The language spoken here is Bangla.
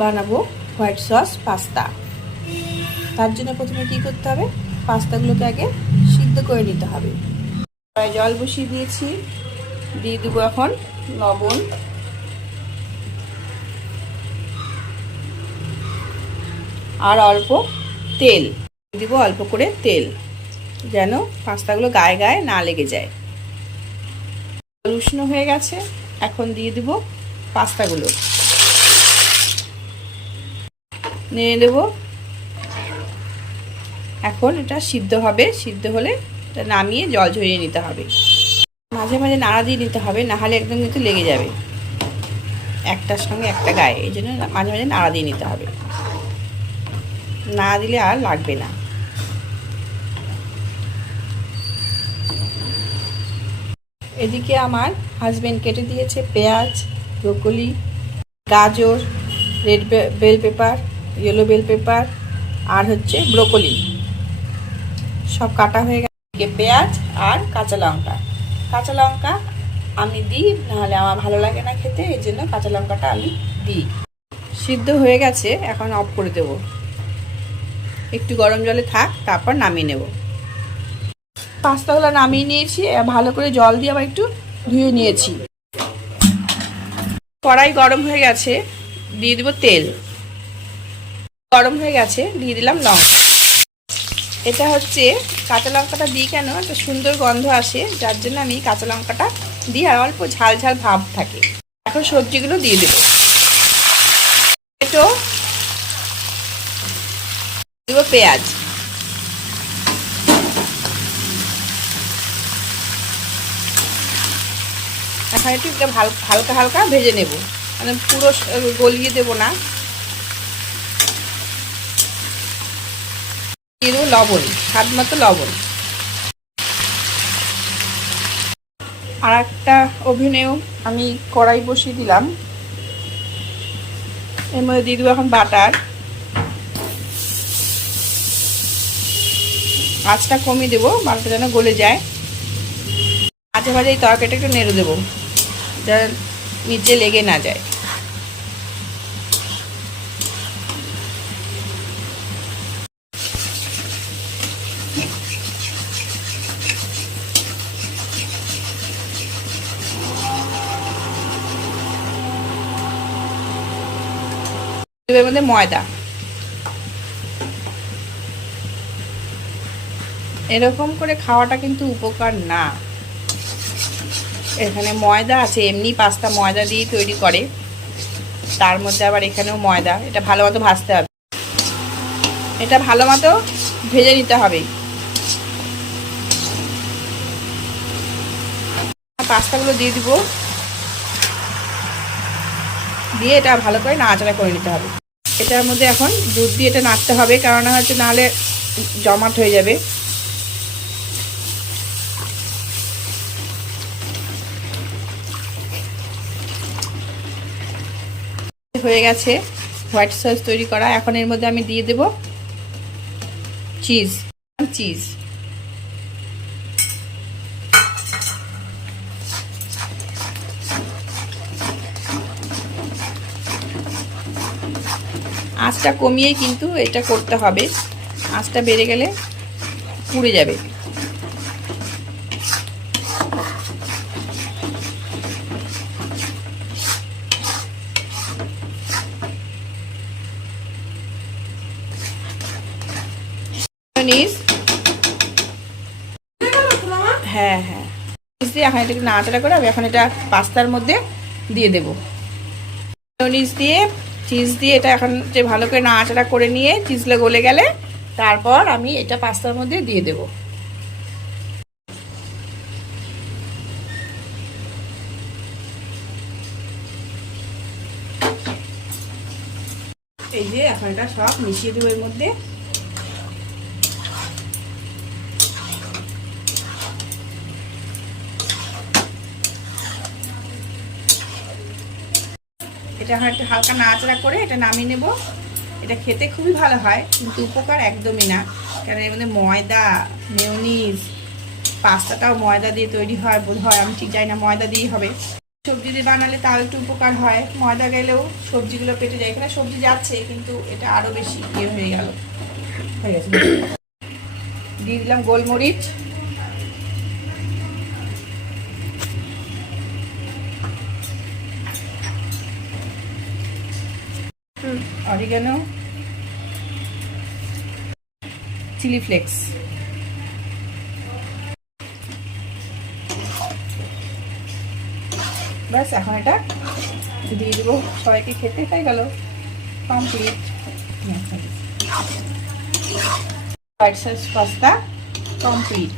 বানাবো হোয়াইট সস পাস্তা। তার জন্য প্রথমে কি করতে হবে, পাস্তাগুলোকে আগে সিদ্ধ করে নিতে হবে। জল বসিয়ে দিয়েছি, দিয়ে দেবো এখন লবণ, আর অল্প তেল দিব, অল্প করে তেল, যেন পাস্তাগুলো গায়ে গায়ে না লেগে যায়। উষ্ণ হয়ে গেছে, এখন দিয়ে দিব পাস্তাগুলো, নেড়ে দেবো। এখন এটা সিদ্ধ হবে, সিদ্ধ হলে এটা নামিয়ে জল ঝরিয়ে নিতে হবে। মাঝে মাঝে নাড়া দিয়ে নিতে হবে, নাহলে একদম কিন্তু লেগে যাবে একটার সঙ্গে একটা গায়ে। এই জন্য মাঝে মাঝে নাড়া দিয়ে নিতে হবে, না দিলে আর লাগবে না। এদিকে আমার হাজবেন্ড কেটে দিয়েছে পেঁয়াজ, ব্রোকলি, গাজর, red bell pepper, yellow bell pepper, আর হচ্ছে ব্রোকলি, সব কাটা হয়ে গেছে। পেঁয়াজ আর কাঁচা লঙ্কা, কাঁচা লঙ্কা আমি দিই, নাহলে আমার ভালো লাগে না খেতে, এই জন্য কাঁচা লঙ্কাটা আমি দিই। সিদ্ধ হয়ে গেছে, এখন অফ করে দেব, একটু গরম জলে থাক, তারপর নামিয়ে নেব। পাস্তাগুলো নামিয়ে নিয়েছি, ভালো করে জল দিয়ে আবার একটু ধুয়ে নিয়েছি। কড়াই গরম হয়ে গেছে, দিয়ে দেবো তেল। গরম হয়ে গেছে, দিয়ে দিলাম লঙ্কা। এটা হচ্ছে কাঁচা লঙ্কাটা দিই কেন, একটা সুন্দর গন্ধ আসে, যার জন্য আমি কাঁচা লঙ্কাটা দিই, আর অল্প ঝাল ঝাল ভাব থাকে। এখন সবজিগুলো দিয়ে দেবো, টমেটো, দেবো পেঁয়াজ, এখন একটু হালকা হালকা ভেজে নেব, মানে পুরো গলিয়ে দেবো না। দিয়ে দেবো লবণ, স্বাদ মতো লবণ। আর একটা ওভেনেও আমি কড়াই বসিয়ে দিলাম, এর মধ্যে দিয়ে দেবো এখন বাটার। আঁচটা কমিয়ে দেবো, বাটারটা যেন গলে যায়। মাঝে মাঝে এই তরকারিটা একটু নেড়ে দেবো, যেন নিচে লেগে না যায়। এর মধ্যে ময়দা, এরকম করে খাওয়াটা কিন্তু উপকার না। এখানে ময়দা আছে, এমনি পাস্তা ময়দা দিয়ে তৈরি করে, তার মধ্যে আবার এখানেও ময়দা। এটা ভালো মতো ভাজতে হবে, এটা ভালো মতো ভেজে নিতে হবে। পাস্তাগুলো দিয়ে দিব, দিয়ে এটা ভালো করে নাড়াচাড়া করে নিতে হবে। এটার মধ্যে এখন দুধ দিয়ে এটা নাড়তে হবে, কারণ হচ্ছে নাহলে জমাট হয়ে যাবে। হয়ে গেছে হোয়াইট সস তৈরি করা। এখন এর মধ্যে আমি দিয়ে দেব চিজ, চিজ আঁচটা কমিয়ে কিন্তু এটা করতে হবে, আঁচটা বেড়ে গেলে পুড়ে যাবে। হ্যাঁ হ্যাঁ, এখন এটাকে নাড়াচাড়া করে আমি এখন এটা পাস্তার মধ্যে দিয়ে দেবো। মেয়োনিজ দিয়ে, চিজ দিয়ে এটা এখন যে ভালো করে নাড়াচাড়া করে নিয়ে চিজলে গলে গেলে তারপর আমি এটা পাস্তার মধ্যে দিয়ে দেব। এই যে এখন এটা সব মিশিয়ে দেবো এর মধ্যে। এটা এখন একটু হালকা নাড়াচাড়া করে এটা নামিয়ে নেব। এটা খেতে খুবই ভালো হয়, কিন্তু উপকার একদমই না, কারণ এর মধ্যে ময়দা, মেয়োনিজ, পাস্তাটাও ময়দা দিয়ে তৈরি হয় বোধ হয়, আমি ঠিক জানি না, ময়দা দিয়েই হবে। সবজি দিয়ে বানালে তাও একটু উপকার হয়, ময়দা গেলেও সবজিগুলো পেটে যায়। এখানে সবজি যাচ্ছে কিন্তু এটা আরো বেশি ইয়ে হয়ে গেল, হয়ে গেছে। দিয়ে দিলাম গোলমরিচ, অরিগানো, চিলি ফ্লেক্স। ব্যাস এখন এটা দিয়ে দেবো, সবাইকে খেতে হয়ে গেল, complete. White sauce pasta complete.